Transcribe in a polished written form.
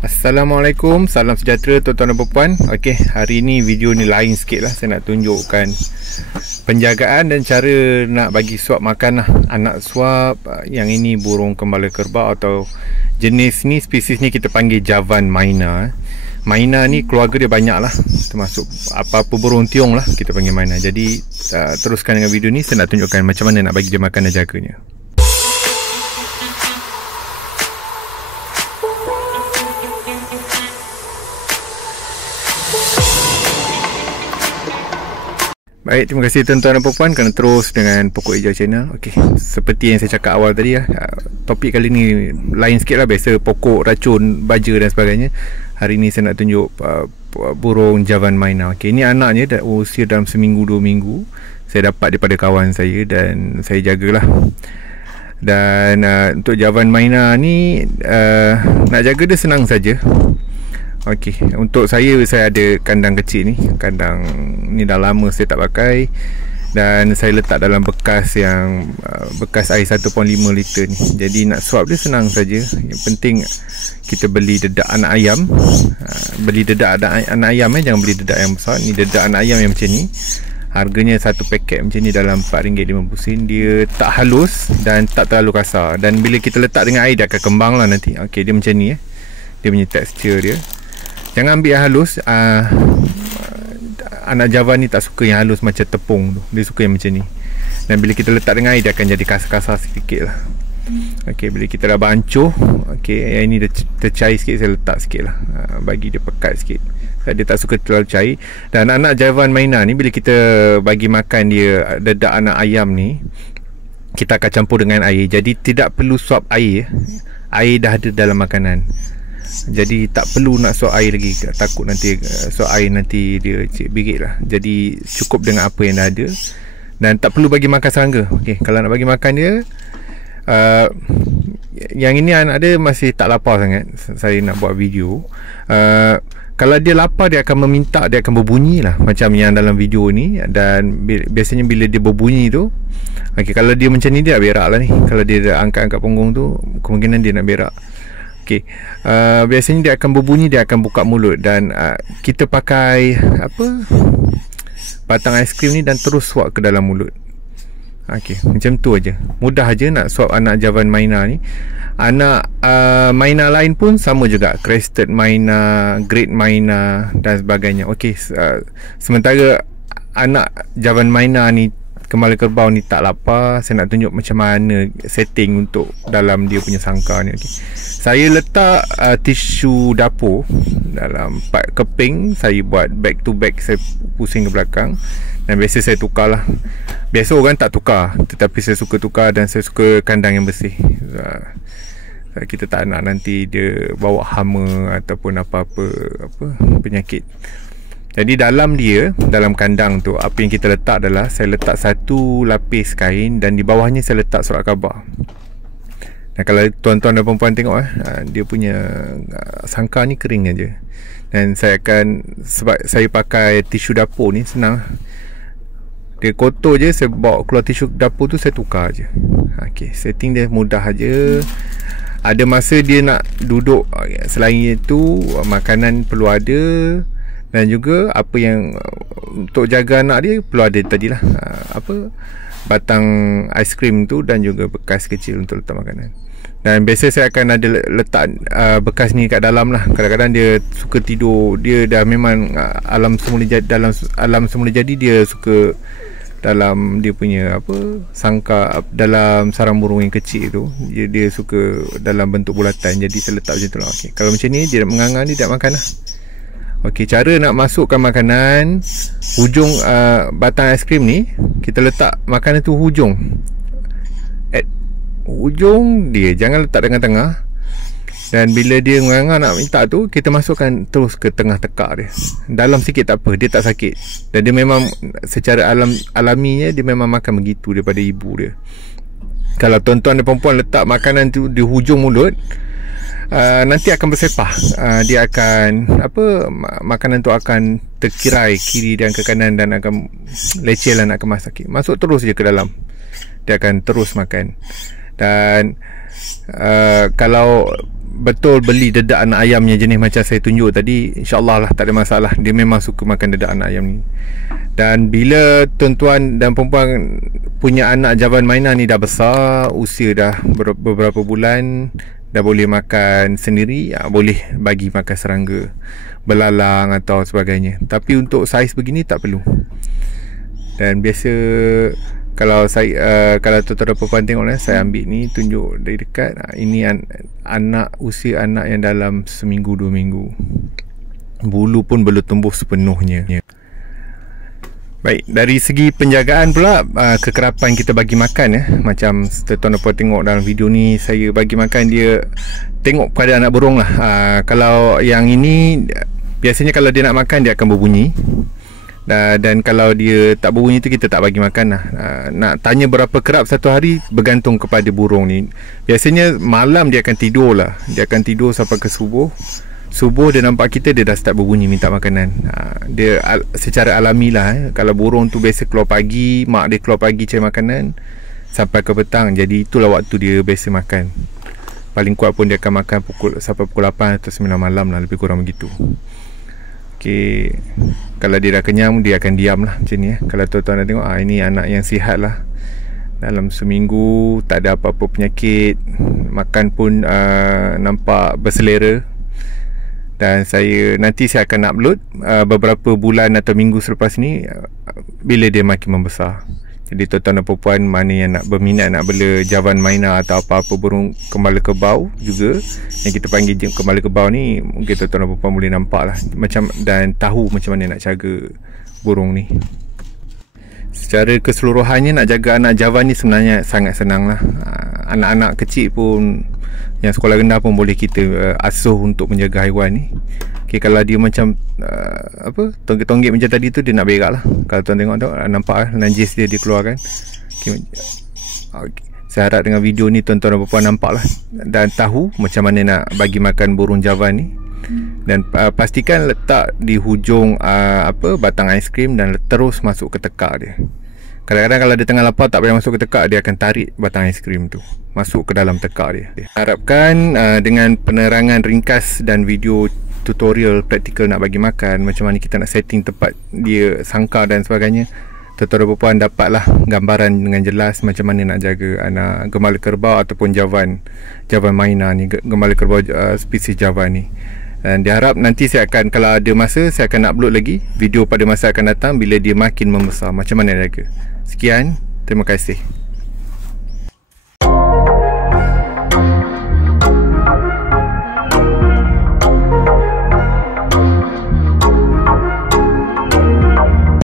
Assalamualaikum, salam sejahtera tuan-tuan dan puan-puan. Okey, hari ni video ni lain sikit lah. Saya nak tunjukkan penjagaan dan cara nak bagi suap makan lah. Anak suap yang ini burung kembala kerbau atau jenis ni, spesies ni kita panggil Javan Myna. Myna ni keluarga dia banyak lah, termasuk apa-apa burung tiong lah kita panggil Myna. Jadi teruskan dengan video ni, saya nak tunjukkan macam mana nak bagi dia makan dan jaganya. Baik, terima kasih tuan-tuan dan puan-puan kerana terus dengan Pokok Hijau Channel. Okey, seperti yang saya cakap awal tadi lah, topik kali ni lain sikit lah. Biasa pokok, racun, baja dan sebagainya. Hari ni saya nak tunjuk burung Javan Myna. Okey, ini anaknya dah usia dalam seminggu 2 minggu. Saya dapat daripada kawan saya dan saya jagalah. Dan untuk Javan Myna ni nak jaga dia senang saja. Okey, untuk saya ada kandang kecil ni. Kandang ni dah lama saya tak pakai, dan saya letak dalam bekas yang bekas air 1.5 liter ni. Jadi nak suap dia senang saja. Yang penting kita beli dedak anak ayam. Beli dedak anak ayam, jangan beli dedak yang besar. Ni dedak anak ayam yang macam ni. Harganya satu paket macam ni dalam RM4.50. Dia tak halus dan tak terlalu kasar. Dan bila kita letak dengan air, dia akan kembang lah nanti. Okey, dia macam ni dia punya tekstur dia. Jangan ambil yang halus. Anak Java ni tak suka yang halus macam tepung tu. Dia suka yang macam ni. Dan bila kita letak dengan air, dia akan jadi kasar-kasar sedikit lah. Okey, bila kita dah bancuh, okey, yang ini dah tercair sikit, saya letak sikit lah. Bagi dia pekat sikit. Dia tak suka terlalu cair. Dan anak Javan Myna ni, bila kita bagi makan dia dedak anak ayam ni, kita akan campur dengan air. Jadi tidak perlu suap air. Air dah ada dalam makanan. Jadi tak perlu nak suap air lagi. Takut nanti suap air nanti dia birit lah. Jadi cukup dengan apa yang dah ada. Dan tak perlu bagi makan serangga. Okey, kalau nak bagi makan dia, yang ini anak dia masih tak lapar sangat. Saya nak buat video. Kalau dia lapar, dia akan meminta, dia akan berbunyi lah macam yang dalam video ni. Dan biasanya bila dia berbunyi tu, okey, kalau dia macam ni, dia nak berak lah ni. Kalau dia dah angkat-angkat punggung tu, kemungkinan dia nak berak. Okay. Biasanya dia akan berbunyi, dia akan buka mulut. Dan kita pakai batang aiskrim ni dan terus suap ke dalam mulut. Okay, macam tu aja. Mudah aja nak suap anak Javan Myna ni. Anak Myna lain pun sama juga. Crested Myna, Great Myna dan sebagainya. Okay, sementara anak Javan Myna ni, kembala kerbau ni, tak lapar, saya nak tunjuk macam mana setting untuk dalam dia punya sangkar ni. Okay. Saya letak tisu dapur dalam part keping. Saya buat back to back, saya pusing ke belakang. Dan biasa saya tukar lah. Biasa orang tak tukar, tetapi saya suka tukar. Dan saya suka kandang yang bersih. Kita tak nak nanti dia bawa hama ataupun apa-apa penyakit. Jadi dalam dia, dalam kandang tu, apa yang kita letak adalah, saya letak satu lapis kain dan di bawahnya saya letak surat khabar. Dan kalau tuan-tuan dan perempuan tengok dia punya sangkar ni kering aja. Dan saya akan, sebab saya pakai tisu dapur ni, senang. Dia kotor je, saya bawa keluar tisu dapur tu, saya tukar je. Okey, setting dia mudah aja. Ada masa dia nak duduk. Selain itu, makanan perlu ada. Dan juga apa yang untuk jaga anak dia perlu ada tadilah, batang aiskrim tu dan juga bekas kecil untuk letak makanan. Dan biasa saya akan ada letak bekas ni kat dalam lah. Kadang-kadang dia suka tidur, dia dah memang alam semula jadi, dalam alam semula jadi dia suka dalam dia punya sangkar, dalam sarang burung yang kecil tu, dia suka dalam bentuk bulatan. Jadi saya letak macam tu lah. Okay. Kalau macam ni dia nak mengangang, dia tak makan lah. Okey, cara nak masukkan makanan, hujung batang aiskrim ni, kita letak makanan tu hujung. Hujung dia, jangan letak tengah-tengah. Dan bila dia mengangang nak minta tu, kita masukkan terus ke tengah tekak dia. Dalam sikit tak apa, dia tak sakit. Dan dia memang secara alaminya dia memang makan begitu daripada ibu dia. Kalau tuan-tuan dan perempuan letak makanan tu di hujung mulut, nanti akan bersepah. Dia akan makanan tu akan terkirai kiri dan ke kanan dan akan leceh lah, nak kemas sakit. Masuk terus je ke dalam, dia akan terus makan. Dan kalau betul beli dedak anak ayamnya jenis macam saya tunjuk tadi, insyaAllah lah tak ada masalah. Dia memang suka makan dedak anak ayam ni. Dan bila tuan-tuan dan perempuan punya anak Javan mainan ni dah besar, usia dah beberapa bulan, dah boleh makan sendiri, boleh bagi makan serangga, belalang atau sebagainya. Tapi untuk saiz begini tak perlu. Dan biasa kalau saya kalau tuan-tuan dan perempuan tengok saya ambil ni, tunjuk dari dekat, ini anak usia anak yang dalam seminggu 2 minggu. Bulu pun belum tumbuh sepenuhnya. Baik, dari segi penjagaan pula, kekerapan kita bagi makan macam tuan-tuan dan puan tengok dalam video ni, saya bagi makan dia, tengok pada anak burung lah. Kalau yang ini biasanya kalau dia nak makan dia akan berbunyi, dan kalau dia tak berbunyi tu kita tak bagi makan lah. Nak tanya berapa kerap satu hari bergantung kepada burung ni. Biasanya malam dia akan tidur lah, dia akan tidur sampai ke subuh. Subuh dia nampak kita, dia dah start berbunyi minta makanan. Dia secara alami lah. Kalau burung tu biasa keluar pagi, mak dia keluar pagi cari makanan sampai ke petang. Jadi itulah waktu dia biasa makan. Paling kuat pun dia akan makan sampai pukul 8 atau 9 malam lah, lebih kurang begitu. Okay. Kalau dia dah kenyang, dia akan diam lah macam ni. Kalau tuan-tuan dah tengok, ini anak yang sihat lah. Dalam seminggu tak ada apa-apa penyakit, makan pun nampak berselera. Dan nanti saya akan upload beberapa bulan atau minggu selepas ni, bila dia makin membesar. Jadi tuan-tuan dan perempuan mana yang nak berminat nak bela Javan Myna atau apa-apa burung kembala kebau juga, yang kita panggil kembala kebau ni, mungkin tuan-tuan dan perempuan boleh nampak lah dan tahu macam mana nak jaga burung ni. Secara keseluruhannya nak jaga anak Javan ni sebenarnya sangat senang lah. Anak-anak kecil pun yang sekolah rendah pun boleh kita asuh untuk menjaga haiwan ni. Okay, kalau dia macam tonggek-tonggek macam tadi tu, dia nak berak lah. Kalau tuan tengok tu, nampak lah najis dia keluarkan. Okay. Saya harap dengan video ni tuan-tuan dan perempuan nampak lah dan tahu macam mana nak bagi makan burung Javan ni. Dan pastikan letak di hujung batang aiskrim dan terus masuk ke tekak dia. Kadang-kadang kalau dia tengah lapar tak payah masuk ke tekak, dia akan tarik batang aiskrim tu masuk ke dalam tekak dia. Harapkan dengan penerangan ringkas dan video tutorial praktikal nak bagi makan, macam mana kita nak setting tempat dia sangkar dan sebagainya, tuan-tuan dan perempuan dapatlah gambaran dengan jelas macam mana nak jaga anak gembala kerbau ataupun Javan Myna ni, gembala kerbau spesies Javan ni. Dan diharap nanti saya akan, kalau ada masa, saya akan upload lagi video pada masa akan datang bila dia makin membesar, macam mana jaga. Sekian, terima kasih.